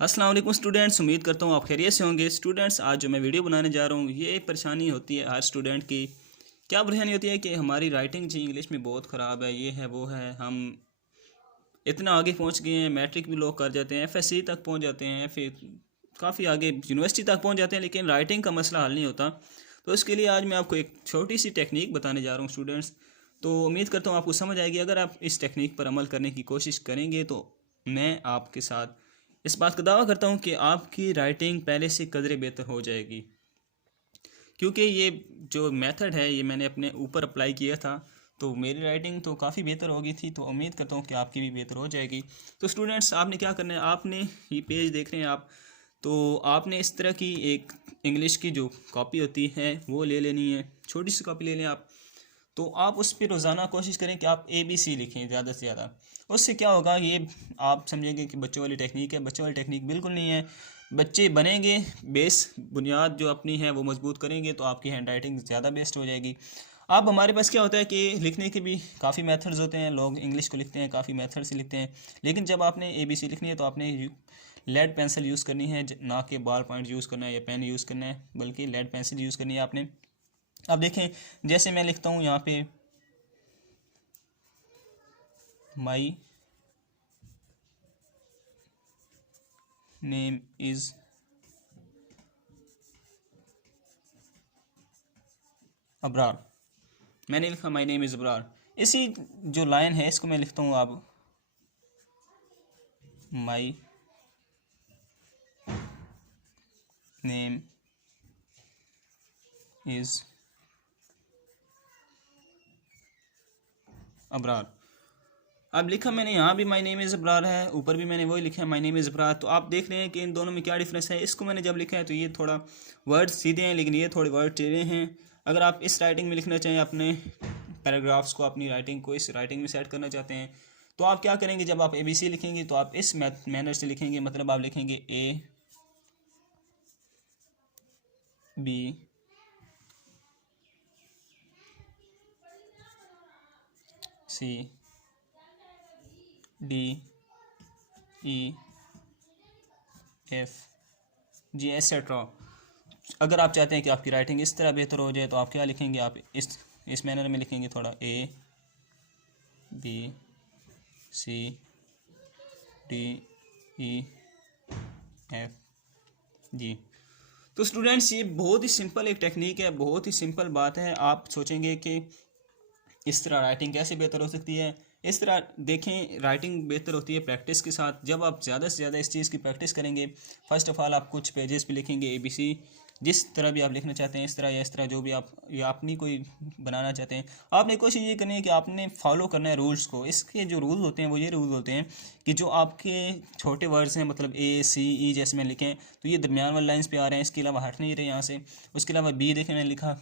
अस्सलाम वालेकुम स्टूडेंट्स, उम्मीद करता हूँ आप खैरियत से होंगे। स्टूडेंट्स, आज जो मैं वीडियो बनाने जा रहा हूँ ये एक परेशानी होती है हर स्टूडेंट की। क्या परेशानी होती है कि हमारी राइटिंग जी इंग्लिश में बहुत ख़राब है, ये है वो है। हम इतना आगे पहुँच गए हैं, मैट्रिक भी लोग कर जाते हैं, एफएससी तक पहुँच जाते हैं, फिर काफ़ी आगे यूनिवर्सिटी तक पहुँच जाते हैं, लेकिन राइटिंग का मसला हल नहीं होता। तो इसके लिए आज मैं आपको एक छोटी सी टेक्निक बताने जा रहा हूँ स्टूडेंट्स। तो उम्मीद करता हूँ आपको समझ आएगी। अगर आप इस टेक्निक पर अमल करने की कोशिश करेंगे तो मैं आपके साथ इस बात का दावा करता हूँ कि आपकी राइटिंग पहले से कदरे बेहतर हो जाएगी। क्योंकि ये जो मेथड है ये मैंने अपने ऊपर अप्लाई किया था, तो मेरी राइटिंग तो काफ़ी बेहतर हो गई थी। तो उम्मीद करता हूँ कि आपकी भी बेहतर हो जाएगी। तो स्टूडेंट्स, आपने क्या करना है, आपने ये पेज देख रहे हैं आप, तो आपने इस तरह की एक इंग्लिश की जो कॉपी होती है वो ले लेनी है। छोटी सी कॉपी ले लें आप। तो आप उस पर रोज़ाना कोशिश करें कि आप ABC लिखें ज़्यादा से ज़्यादा। उससे क्या होगा, ये आप समझेंगे कि बच्चों वाली टेक्निक है। बच्चों वाली टेक्निक बिल्कुल नहीं है। बच्चे बनेंगे, बेस बुनियाद जो अपनी है वो मजबूत करेंगे तो आपकी हैंड राइटिंग ज़्यादा बेस्ट हो जाएगी। अब हमारे पास क्या होता है कि लिखने के भी काफ़ी मेथड्स होते हैं। लोग इंग्लिश को लिखते हैं काफ़ी मेथड से लिखते हैं, लेकिन जब आपने ABC लिखनी है तो आपने लेड पेंसिल यूज़ करनी है, ना कि बॉल पॉइंट यूज़ करना है या पेन यूज़ करना है, बल्कि लेड पेंसिल यूज़ करनी है आपने। अब देखें, जैसे मैं लिखता हूँ यहाँ पे माई नेम इज़ अबरार। मैंने लिखा माई नेम इज़ अबरार। इसी जो लाइन है इसको मैं लिखता हूँ अब माई नेम इज़ अबरार। अब लिखा मैंने यहाँ भी माई नेम इज़ अबरार है, ऊपर भी मैंने वही लिखा है माई नेम इज़ अबरार। तो आप देख रहे हैं कि इन दोनों में क्या डिफरेंस है। इसको मैंने जब लिखा है तो ये थोड़ा वर्ड सीधे हैं, लेकिन ये थोड़े वर्ड टेढ़े हैं। अगर आप इस राइटिंग में लिखना चाहें, अपने पैराग्राफ्स को, अपनी राइटिंग को इस राइटिंग में सेट करना चाहते हैं, तो आप क्या करेंगे, जब आप ABC लिखेंगे तो आप इस मैनर से लिखेंगे। मतलब आप लिखेंगे ABCDEF G एसेट्रा। अगर आप चाहते हैं कि आपकी राइटिंग इस तरह बेहतर हो जाए तो आप क्या लिखेंगे, आप इस मैनर में लिखेंगे, थोड़ा ABCDEFG। तो स्टूडेंट्स, ये बहुत ही सिंपल एक टेक्निक है, बहुत ही सिंपल बात है। आप सोचेंगे कि इस तरह राइटिंग कैसे बेहतर हो सकती है। इस तरह देखें, राइटिंग बेहतर होती है प्रैक्टिस के साथ। जब आप ज़्यादा से ज़्यादा इस चीज़ की प्रैक्टिस करेंगे, फ़र्स्ट ऑफ़ ऑल आप कुछ पेजेस पे लिखेंगे ABC, जिस तरह भी आप लिखना चाहते हैं, इस तरह या इस तरह, जो भी आप या अपनी कोई बनाना चाहते हैं। आपने कोशिश ये करनी है कि आपने फॉलो करना है रूल्स को। इसके जो रूल होते हैं वो ये रूल होते हैं कि जो आपके छोटे वर्ड्स हैं, मतलब ACE जैसे में लिखें, तो ये दरमियान वाली लाइन्स पे आ रहे हैं, इसके अलावा हट नहीं रहे यहाँ से। उसके अलावा B देखें, मैंने लिखा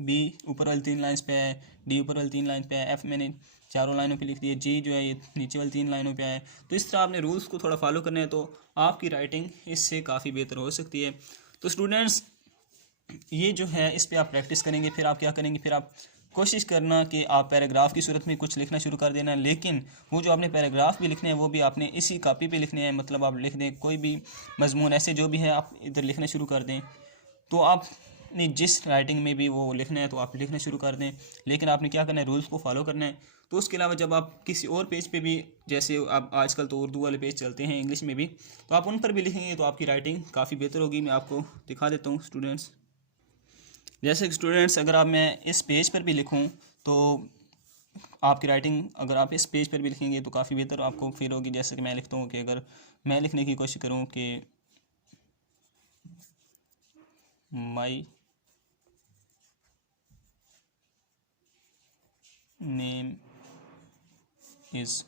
B ऊपर वाली 3 लाइन्स पे है, D ऊपर वाली 3 लाइन पे है, F मैंने चारों लाइनों पे लिख दिए, G जो है ये नीचे वाली 3 लाइनों पे है। तो इस तरह आपने रूल्स को थोड़ा फॉलो करना है, तो आपकी राइटिंग इससे काफ़ी बेहतर हो सकती है। तो स्टूडेंट्स, ये जो है इस पर आप प्रैक्टिस करेंगे। फिर आप क्या करेंगे, फिर आप कोशिश करना कि आप पैराग्राफ की सूरत में कुछ लिखना शुरू कर देना, लेकिन वो जो आपने पैराग्राफ भी लिखने हैं वो भी आपने इसी कॉपी पे लिखने हैं। मतलब आप लिख दें कोई भी मजमून, ऐसे जो भी है आप इधर लिखना शुरू कर दें। तो आप नहीं, जिस राइटिंग में भी वो लिखना है तो आप लिखना शुरू कर दें, लेकिन आपने क्या करना है, रूल्स को फॉलो करना है। तो उसके अलावा जब आप किसी और पेज पे भी, जैसे आप आजकल तो उर्दू वाले पेज चलते हैं इंग्लिश में भी, तो आप उन पर भी लिखेंगे तो आपकी राइटिंग काफ़ी बेहतर होगी। मैं आपको दिखा देता हूँ स्टूडेंट्स। जैसे कि स्टूडेंट्स, अगर आप मैं इस पेज पर भी लिखूँ तो आपकी राइटिंग, अगर आप इस पेज पर भी लिखेंगे तो काफ़ी बेहतर आपको फील होगी। जैसे कि मैं लिखता हूँ कि अगर मैं लिखने की कोशिश करूँ कि my name is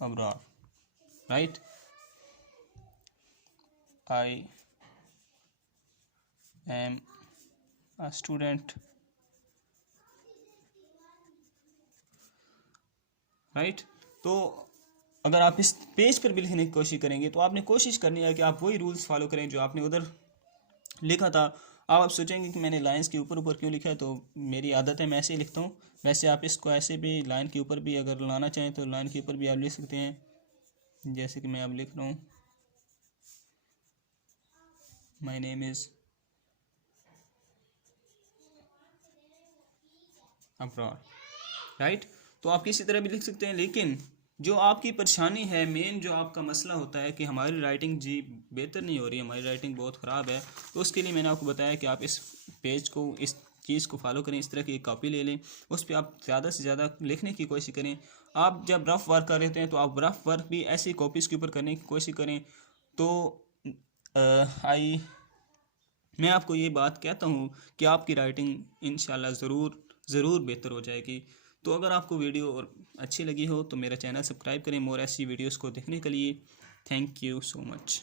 Abrar, right, I am a student, right. तो अगर आप इस पेज पर भी लिखने की कोशिश करेंगे तो आपने कोशिश करनी है कि आप वही रूल्स फॉलो करें जो आपने उधर लिखा था। अब आप सोचेंगे कि मैंने लाइंस के ऊपर ऊपर क्यों लिखा है, तो मेरी आदत है मैं ऐसे ही लिखता हूँ। वैसे आप इसको ऐसे भी लाइन के ऊपर भी अगर लाना चाहें तो लाइन के ऊपर भी आप लिख सकते हैं। जैसे कि मैं अब लिख रहा हूँ, my name is Abrar, right. तो आप किसी तरह भी लिख सकते हैं, लेकिन जो आपकी परेशानी है, मेन जो आपका मसला होता है कि हमारी राइटिंग जी बेहतर नहीं हो रही, हमारी राइटिंग बहुत ख़राब है, तो उसके लिए मैंने आपको बताया कि आप इस पेज को, इस चीज़ को फॉलो करें, इस तरह की एक कॉपी ले लें, उस पर आप ज़्यादा से ज़्यादा लिखने की कोशिश करें। आप जब रफ वर्क कर रहे हैं तो आप रफ वर्क भी ऐसी कॉपीज़ के ऊपर करने की कोशिश करें। तो मैं आपको ये बात कहता हूँ कि आपकी राइटिंग इंशाल्लाह ज़रूर बेहतर हो जाएगी। तो अगर आपको वीडियो और अच्छी लगी हो तो मेरा चैनल सब्सक्राइब करें मोर ऐसी वीडियोस को देखने के लिए। Thank you so much.